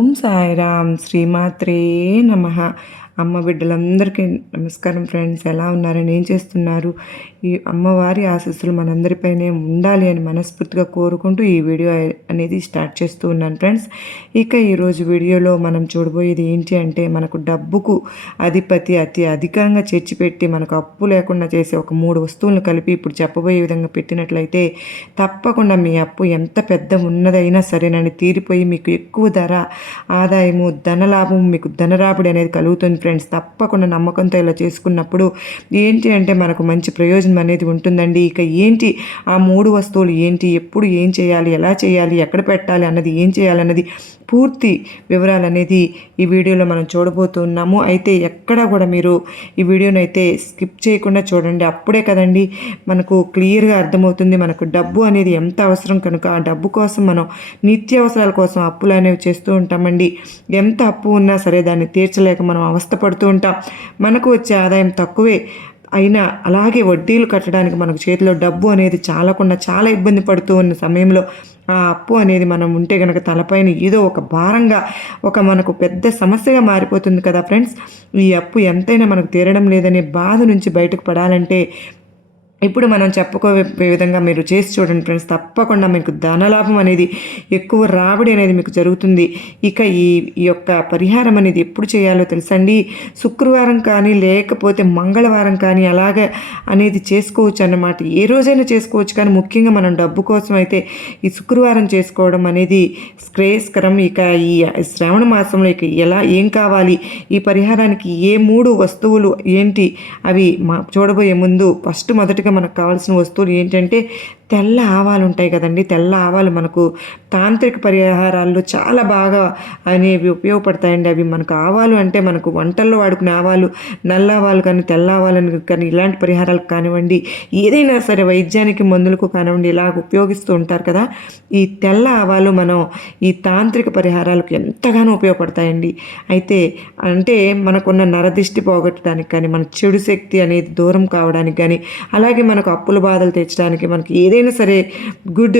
ఓం సాయిరామ్ శ్రీమాత్రే నమః. అమ్మ బిడ్డలందరికీ నమస్కారం ఫ్రెండ్స్. ఎలా ఉన్నారని ఏం చేస్తున్నారు? ఈ అమ్మవారి ఆశీస్సులు మనందరిపైనే ఉండాలి అని మనస్ఫూర్తిగా కోరుకుంటూ ఈ వీడియో అనేది స్టార్ట్ చేస్తూ ఉన్నాను ఫ్రెండ్స్. ఇక ఈరోజు వీడియోలో మనం చూడబోయేది ఏంటి అంటే, మనకు డబ్బుకు అధిపతి అతి అధికంగా చేర్చిపెట్టి మనకు అప్పు లేకుండా చేసే ఒక 3 వస్తువులను కలిపి ఇప్పుడు చెప్పబోయే విధంగా పెట్టినట్లయితే తప్పకుండా మీ అప్పు ఎంత పెద్ద ఉన్నదైనా సరేనండి తీరిపోయి మీకు ఎక్కువ ధర ఆదాయము ధనలాభం మీకు ధనరాబడి అనేది కలుగుతుంది ఫ్రెండ్స్. తప్పకుండా నమ్మకంతో ఇలా చేసుకున్నప్పుడు ఏంటి అంటే మనకు మంచి ప్రయోజనం అనేది ఉంటుందండి. ఇక ఏంటి ఆ 3 వస్తువులు ఏంటి, ఎప్పుడు ఏం చేయాలి, ఎలా చేయాలి, ఎక్కడ పెట్టాలి అన్నది, ఏం చేయాలన్నది పూర్తి వివరాలు అనేది ఈ వీడియోలో మనం చూడబోతున్నాము. అయితే ఎక్కడా కూడా మీరు ఈ వీడియోని అయితే స్కిప్ చేయకుండా చూడండి. అప్పుడే కదండి మనకు క్లియర్గా అర్థమవుతుంది మనకు డబ్బు అనేది ఎంత అవసరం. కనుక ఆ డబ్బు కోసం మనం నిత్యావసరాల కోసం అప్పులు అనేవి చేస్తూ ఉంటామండి. ఎంత అప్పు ఉన్నా సరే దాన్ని తీర్చలేక మనం అవస్థపడుతూ ఉంటాం. మనకు వచ్చే ఆదాయం తక్కువే అయినా అలాగే వడ్డీలు కట్టడానికి మనకు చేతిలో డబ్బు అనేది చాలకుండా చాలా ఇబ్బంది పడుతూ ఉన్న సమయంలో ఆ అప్పు అనేది మనం ఉంటే కనుక తలపైన ఏదో ఒక భారంగా మనకు పెద్ద సమస్యగా మారిపోతుంది కదా ఫ్రెండ్స్. ఈ అప్పు ఎంతైనా మనకు తీరడం లేదనే బాధ నుంచి బయటకు పడాలంటే ఇప్పుడు మనం చెప్పుకోవే విధంగా మీరు చేసి చూడండి ఫ్రెండ్స్. తప్పకుండా మీకు ధనలాభం అనేది ఎక్కువ రాబడి అనేది మీకు జరుగుతుంది. ఇక ఈ యొక్క పరిహారం అనేది ఎప్పుడు చేయాలో తెలుసండి. శుక్రవారం కానీ లేకపోతే మంగళవారం కానీ అలాగే అనేది చేసుకోవచ్చు అన్నమాట. ఏ రోజైనా చేసుకోవచ్చు, కానీ ముఖ్యంగా మనం డబ్బు కోసం అయితే ఈ శుక్రవారం చేసుకోవడం అనేది శ్రేయస్కరం. ఇక ఈ శ్రావణ మాసంలో ఇక ఏం కావాలి, ఈ పరిహారానికి ఏ 3 వస్తువులు ఏంటి అవి చూడబోయే ముందు మొదటిగా మనకు కావాల్సిన వస్తువులు ఏంటంటే తెల్ల ఆవాలు ఉంటాయి కదండి. తెల్ల ఆవాలు మనకు తాంత్రిక పరిహారాల్లో చాలా బాగా అనేవి ఉపయోగపడతాయండి. అవి మనకు ఆవాలు అంటే మనకు వంటల్లో వాడుకునే ఆవాలు, నల్ల ఆవాలు కానీ తెల్ల ఆవాలను కానీ ఇలాంటి పరిహారాలకు కానివ్వండి, ఏదైనా సరే వైద్యానికి మందులకు కానివ్వండి ఇలాగ ఉపయోగిస్తూ ఉంటారు కదా. ఈ తెల్ల ఆవాలు మనం ఈ తాంత్రిక పరిహారాలకు ఎంతగానో ఉపయోగపడతాయండి. అయితే అంటే మనకున్న నరదిష్టి పోగొట్టడానికి కానీ, మన చెడు శక్తి అనేది దూరం కావడానికి కానీ, అలాగే మనకు అప్పుల బాధలు తెచ్చడానికి, మనకి ఏదైనా సరే గుడ్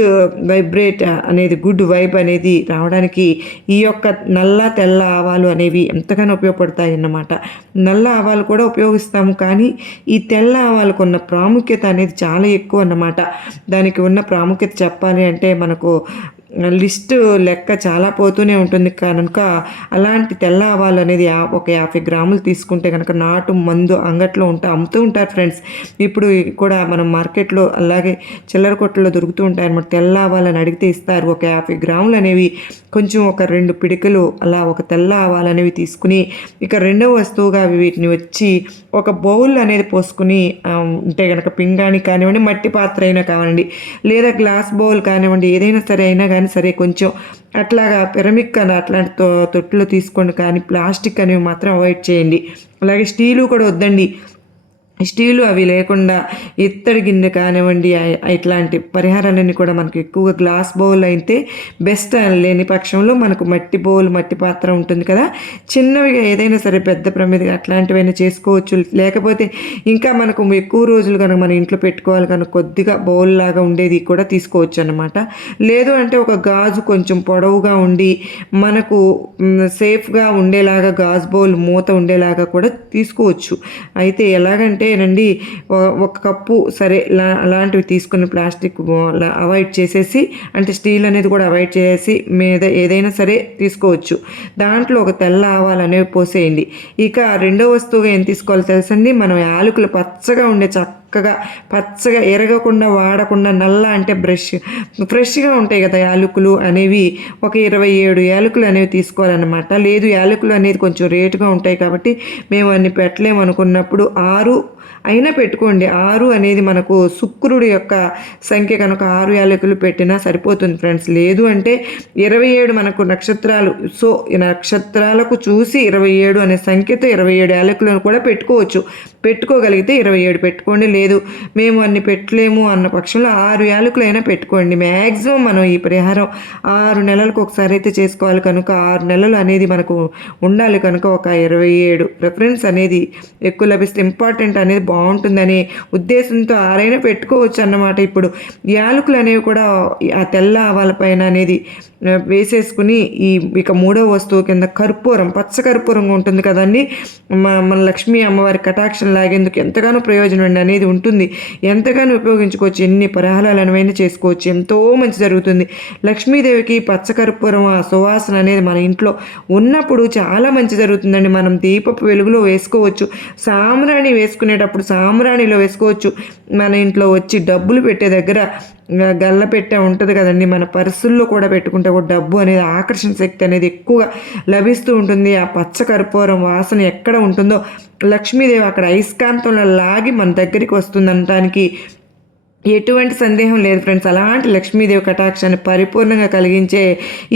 వైబ్రేట్ అనేది గుడ్ వైబ్ అనేది రావడానికి ఈ యొక్క నల్ల తెల్ల ఆవాలు అనేవి ఎంతగానో ఉపయోగపడతాయి అన్నమాట. నల్ల ఆవాలు కూడా ఉపయోగిస్తాము, కానీ ఈ తెల్ల ఆవాలకు ఉన్న ప్రాముఖ్యత అనేది చాలా ఎక్కువ అన్నమాట. దానికి ఉన్న ప్రాముఖ్యత చెప్పాలి అంటే మనకు లిస్టు లెక్క చాలా పోతూనే ఉంటుంది. కనుక అలాంటి తెల్ల ఆవాలు అనేది ఒక 50 గ్రాములు తీసుకుంటే కనుక నాటు మందు అంగట్లో అమ్ముతూ ఉంటారు ఫ్రెండ్స్. ఇప్పుడు కూడా మనం మార్కెట్లో అలాగే చిల్లర కొట్టులో దొరుకుతూ ఉంటాయి అన్నమాట. తెల్ల ఆవాలని అడిగితే ఇస్తారు. ఒక 50 గ్రాములు అనేవి కొంచెం ఒక 2 పిడికలు అలా ఒక తెల్ల ఆవాలు అనేవి తీసుకుని, ఇక రెండవ వస్తువుగా వీటిని వచ్చి ఒక బౌల్ అనేది పోసుకుని ఉంటే కనుక పింగాణి కానివ్వండి, మట్టి పాత్ర అయినా కానివ్వండి, లేదా గ్లాస్ బౌల్ కానివ్వండి, ఏదైనా సరే అయినా కానీ సరే కొంచెం అట్లాగా పిరమిక్ అని అట్లాంటి తొట్టులో తీసుకోండి. కానీ ప్లాస్టిక్ అనేవి మాత్రం అవాయిడ్ చేయండి. అలాగే స్టీలు కూడా వద్దండి. స్టీలు అవి లేకుండా ఇత్తడి గిన్నె కానివ్వండి, ఇట్లాంటి పరిహారాలన్నీ కూడా మనకు ఎక్కువగా గ్లాస్ బౌల్ అయితే బెస్ట్. లేని పక్షంలో మనకు మట్టి బౌల్, మట్టి పాత్ర ఉంటుంది కదా, చిన్నవిగా ఏదైనా సరే పెద్ద ప్రమిది అట్లాంటివైనా చేసుకోవచ్చు. లేకపోతే ఇంకా మనకు ఎక్కువ రోజులు కనుక మన ఇంట్లో పెట్టుకోవాలి కనుక కొద్దిగా బౌల్ లాగా ఉండేది కూడా తీసుకోవచ్చు అన్నమాట. లేదు అంటే ఒక గాజు కొంచెం పొడవుగా ఉండి మనకు సేఫ్గా ఉండేలాగా గాజు బౌల్ మూత ఉండేలాగా కూడా తీసుకోవచ్చు. అయితే ఎలాగంటే నండి ఒక కప్పు సరే అలాంటివి తీసుకుని ప్లాస్టిక్ అవాయిడ్ చేసేసి, అంటే స్టీల్ అనేది కూడా అవాయిడ్ చేసి మీద ఏదైనా సరే తీసుకోవచ్చు. దాంట్లో ఒక తెల్ల ఆవాలు అనేవి పోసేయండి. ఇక రెండో వస్తువుగా ఏం తీసుకోవాలో తెలుసండి. మనం యాలకులు పచ్చగా ఉండే చక్కగా పచ్చగా ఎరగకుండా వాడకుండా నల్ల అంటే ఫ్రెష్గా ఉంటాయి కదా యాలకులు అనేవి, ఒక 27 యాలకులు అనేవి తీసుకోవాలన్నమాట. లేదు యాలకులు అనేది కొంచెం రేటుగా ఉంటాయి కాబట్టి మేము అన్ని పెట్టలేము అనుకున్నప్పుడు 6 అయినా పెట్టుకోండి. 6 అనేది మనకు శుక్రుడి యొక్క సంఖ్య కనుక 6 యాలకులు పెట్టినా సరిపోతుంది ఫ్రెండ్స్. లేదు అంటే 27 మనకు నక్షత్రాలు, సో ఈ నక్షత్రాలకు చూసి 27 అనే సంఖ్యతో 27 యాలకులను కూడా పెట్టుకోగలిగితే 27 పెట్టుకోండి. లేదు మేము అన్ని పెట్టలేము అన్న పక్షంలో 6 యాలకులు అయినా పెట్టుకోండి. మ్యాక్సిమం మనం ఈ పరిహారం 6 నెలలకు ఒకసారి అయితే చేసుకోవాలి కనుక 6 నెలలు అనేది మనకు ఉండాలి కనుక ఒక 27 రెఫరెన్స్ అనేది ఎక్కువ లభిస్తే ఇంపార్టెంట్ అనేది బాగుంటుందనే ఉద్దేశంతో 6 పెట్టుకోవచ్చు అన్నమాట. ఇప్పుడు యాలకులు అనేవి కూడా ఆ తెల్ల ఆవాల పైన అనేది వేసేసుకుని ఇక మూడో వస్తువు కింద కర్పూరం, పచ్చ కర్పూరం ఉంటుంది కదండి, మన లక్ష్మీ అమ్మవారి కటాక్షం లాగేందుకు ఎంతగానో ప్రయోజనం అనేది ఉంటుంది. ఎంతగానో ఉపయోగించుకోవచ్చు, ఎన్ని పరిహారాలనైనా చేసుకోవచ్చు, ఎంతో మంచి జరుగుతుంది. లక్ష్మీదేవికి పచ్చ కర్పూరం ఆ సువాసన అనేది మన ఇంట్లో ఉన్నప్పుడు చాలా మంచి జరుగుతుందండి. మనం దీపపు వెలుగులో వేసుకోవచ్చు, సాంబ్రాణి వేసుకునేటప్పుడు సాంబ్రాణిలో వేసుకోవచ్చు. మన ఇంట్లో వచ్చి డబ్బులు పెట్టే దగ్గర గల్ల పెట్టే ఉంటుంది కదండి, మన పర్సుల్లో కూడా పెట్టుకుంటే కూడా డబ్బు అనేది ఆకర్షణ శక్తి అనేది ఎక్కువగా లభిస్తూ ఉంటుంది. ఆ పచ్చ కర్పూరం వాసన ఎక్కడ ఉంటుందో లక్ష్మీదేవి అక్కడ అయస్కాంతంలో లాగి మన దగ్గరికి వస్తుందనటానికి ఎటువంటి సందేహం లేదు ఫ్రెండ్స్. అలాంటి లక్ష్మీదేవి కటాక్షాన్ని పరిపూర్ణంగా కలిగించే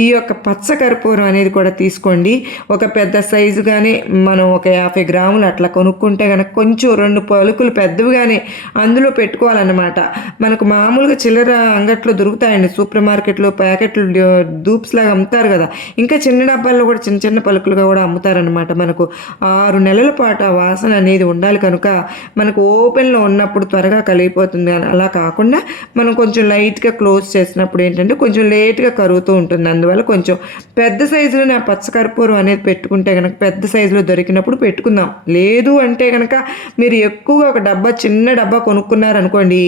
ఈ యొక్క పచ్చ కర్పూరం అనేది కూడా తీసుకోండి. ఒక పెద్ద సైజుగానే మనం ఒక 50 గ్రాములు అట్లా కొనుక్కుంటే కనుక కొంచెం 2 పలుకులు పెద్దవిగానే అందులో పెట్టుకోవాలన్నమాట. మనకు మామూలుగా చిల్లర అంగట్లో దొరుకుతాయండి, సూపర్ మార్కెట్లో ప్యాకెట్లు డూప్స్ లాగా అమ్ముతారు కదా, ఇంకా చిన్న డబ్బాల్లో కూడా చిన్న చిన్న పలుకులుగా కూడా అమ్ముతారనమాట. మనకు 6 నెలల పాటు ఆ వాసన అనేది ఉండాలి కనుక మనకు ఓపెన్లో ఉన్నప్పుడు త్వరగా కలిగిపోతుంది. అలా కాకుండా మనం కొంచెం లైట్గా క్లోజ్ చేసినప్పుడు ఏంటంటే కొంచెం లేట్గా కరుగుతూ ఉంటుంది. అందువల్ల కొంచెం పెద్ద సైజులో నా పచ్చకర్పూరం అనేది పెట్టుకుంటే కనుక పెద్ద సైజులో దొరికినప్పుడు పెట్టుకుందాం. లేదు అంటే కనుక మీరు ఎక్కువగా ఒక డబ్బా, చిన్న డబ్బా కొనుక్కున్నారనుకోండి,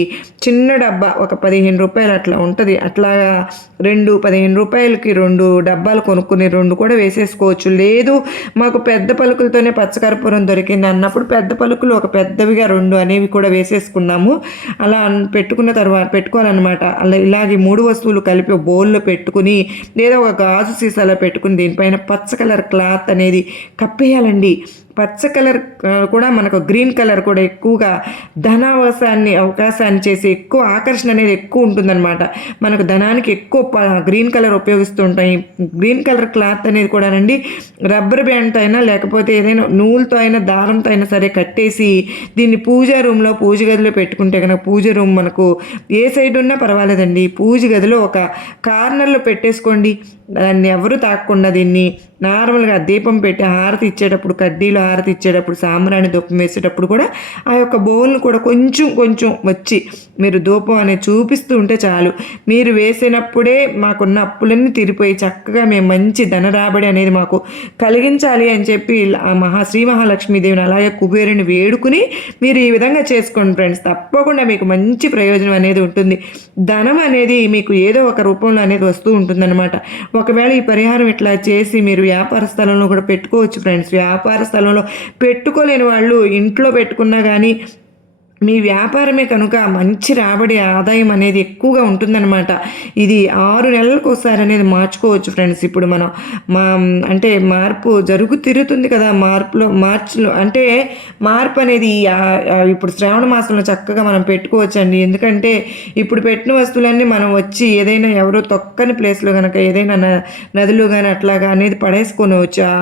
చిన్న డబ్బా ఒక 15 రూపాయలు అట్లా ఉంటుంది, అట్లాగా 15 రూపాయలకి 2 డబ్బాలు కొనుక్కుని 2 కూడా వేసేసుకోవచ్చు. లేదు మాకు పెద్ద పలుకులతోనే పచ్చకర్పూరం దొరికింది అన్నప్పుడు పెద్ద పలుకులు ఒక పెద్దవిగా 2 అనేవి కూడా వేసేసుకున్నాము. అలా పెట్టుకున్న తర్వాత పెట్టుకోవాలన్నమాట. అలా ఇలాగే 3 వస్తువులు కలిపి బౌల్లో పెట్టుకుని లేదా ఒక గాజు సీసాలో పెట్టుకుని దీనిపైన పచ్చ కలర్ క్లాత్ అనేది కప్పేయాలండి. పచ్చ కలర్ కూడా మనకు గ్రీన్ కలర్ కూడా ఎక్కువగా అవకాశాన్ని చేసి ఎక్కువ ఆకర్షణ అనేది ఎక్కువ ఉంటుందన్నమాట. మనకు ధనానికి ఎక్కువ గ్రీన్ కలర్ ఉపయోగిస్తూ ఉంటాయి. గ్రీన్ కలర్ క్లాత్ అనేది కూడానండి రబ్బర్ బ్యాండ్తో అయినా లేకపోతే ఏదైనా నూలుతో అయినా దారంతో అయినా సరే కట్టేసి దీన్ని పూజా రూమ్లో పూజ గదిలో పెట్టుకుంటే కనుక పూజ రూమ్ మనకు ఏ సైడ్ ఉన్నా పర్వాలేదండి, పూజ గదిలో ఒక కార్నర్లో పెట్టేసుకోండి. దాన్ని ఎవరు తాకకుండా దీన్ని నార్మల్గా దీపం పెట్టి హారతి ఇచ్చేటప్పుడు, కడ్డీలో హారతి ఇచ్చేటప్పుడు, సాంబ్రాణి ధూపం వేసేటప్పుడు కూడా ఆ యొక్క బౌల్ని కూడా కొంచెం కొంచెం వచ్చి మీరు ధూపం అనేది చూపిస్తూ ఉంటే చాలు. మీరు వేసినప్పుడే మాకున్న అప్పులన్నీ తీరిపోయి చక్కగా మేము మంచి ధన రాబడి అనేది మాకు కలిగించాలి అని చెప్పి శ్రీ మహాలక్ష్మీదేవిని అలాగే కుబేరుని వేడుకుని మీరు ఈ విధంగా చేసుకోండి ఫ్రెండ్స్. తప్పకుండా మీకు మంచి ప్రయోజనం అనేది ఉంటుంది. ధనం అనేది మీకు ఏదో ఒక రూపంలో అనేది వస్తూ ఉంటుందన్నమాట. ఒకవేళ ఈ పరిహారం ఇట్లా చేసి మీరు వ్యాపార స్థలంలో కూడా పెట్టుకోవచ్చు ఫ్రెండ్స్. వ్యాపార స్థలంలో పెట్టుకోలేని వాళ్ళు ఇంట్లో పెట్టుకున్నా కానీ మీ వ్యాపారమే కనుక మంచి రాబడి ఆదాయం అనేది ఎక్కువగా ఉంటుందన్నమాట. ఇది 6 నెలలకు ఒకసారి అనేది మార్చుకోవచ్చు ఫ్రెండ్స్. ఇప్పుడు మనం అంటే మార్పు తిరుగుతుంది కదా, మార్చిలో అంటే మార్పు అనేది ఇప్పుడు శ్రావణ మాసంలో చక్కగా మనం పెట్టుకోవచ్చు అండి. ఎందుకంటే ఇప్పుడు పెట్టిన వస్తువులన్నీ మనం వచ్చి ఏదైనా ఎవరో తొక్కని ప్లేస్లో కనుక ఏదైనా నదులు కానీ అట్లాగా అనేది పడేసుకోవచ్చు. ఆ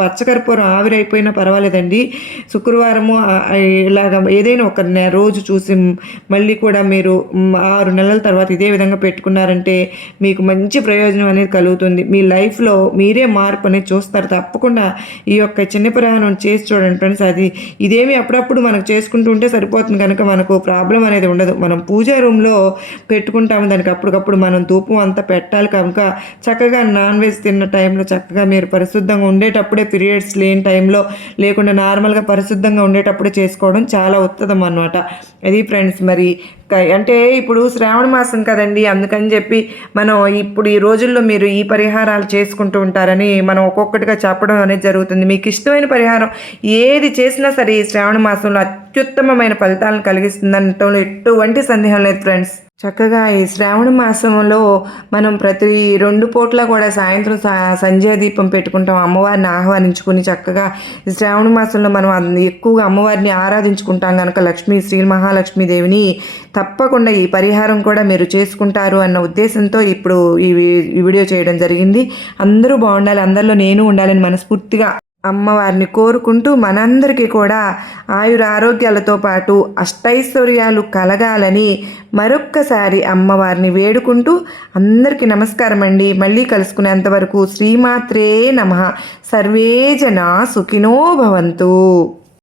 పచ్చకర్పూరం ఆవిరైపోయినా పర్వాలేదండి, శుక్రవారము ఇలాగ ఏదైనా ఒక రోజు చూసి మళ్ళీ కూడా మీరు 6 నెలల తర్వాత ఇదే విధంగా పెట్టుకున్నారంటే మీకు మంచి ప్రయోజనం అనేది కలుగుతుంది. మీ లైఫ్లో మీరే మార్పు అనేది చూస్తారు. తప్పకుండా ఈ యొక్క చిన్న ప్రయాణం చేసి చూడండి ఫ్రెండ్స్. ఇదేమి అప్పుడప్పుడు మనకు చేసుకుంటూ ఉంటే సరిపోతుంది కనుక మనకు ప్రాబ్లం అనేది ఉండదు. మనం పూజా రూమ్లో పెట్టుకుంటాము, దానికి అప్పటికప్పుడు మనం ధూపం అంతా పెట్టాలి కనుక చక్కగా నాన్ వెజ్ తిన్న టైంలో చక్కగా మీరు పరిశుద్ధంగా ఉండేటప్పుడే, పీరియడ్స్ లేని టైంలో లేకుండా నార్మల్గా పరిశుద్ధంగా ఉండేటప్పుడే చేసుకోవడం చాలా ఉత్తమం అన్నమాట. అది ఫ్రెండ్స్. మరి అంటే ఇప్పుడు శ్రావణ మాసం కదండి, అందుకని చెప్పి మనం ఇప్పుడు ఈ రోజుల్లో మీరు ఈ పరిహారాలు చేసుకుంటూ ఉంటారని మనం ఒక్కొక్కటిగా చెప్పడం అనేది జరుగుతుంది. మీకు ఇష్టమైన పరిహారం ఏది చేసినా సరే ఈ శ్రావణ మాసంలో అత్యుత్తమమైన ఫలితాలను కలిగిస్తుందనటంలో ఎటువంటి సందేహం లేదు ఫ్రెండ్స్. చక్కగా ఈ శ్రావణ మాసంలో మనం ప్రతి 2 పూట్ల కూడా సాయంత్రం సంధ్యా దీపం పెట్టుకుంటాం, అమ్మవారిని ఆహ్వానించుకుని చక్కగా ఈ శ్రావణ మాసంలో మనం ఎక్కువగా అమ్మవారిని ఆరాధించుకుంటాం కనుక శ్రీ మహాలక్ష్మీదేవిని తప్పకుండా ఈ పరిహారం కూడా మీరు చేసుకుంటారు అన్న ఉద్దేశంతో ఇప్పుడు ఈ వీడియో చేయడం జరిగింది. అందరూ బాగుండాలి, అందరిలో నేను ఉండాలని మనస్ఫూర్తిగా అమ్మవారిని కోరుకుంటూ మనందరికీ కూడా ఆయుర ఆరోగ్యాలతో పాటు అష్టైశ్వర్యాలు కలగాలని మరొక్కసారి అమ్మవారిని వేడుకుంటూ అందరికీ నమస్కారం అండి. మళ్ళీ కలుసుకునేంతవరకు శ్రీమాత్రే నమః. సర్వే జనా సుఖినో భవంతు.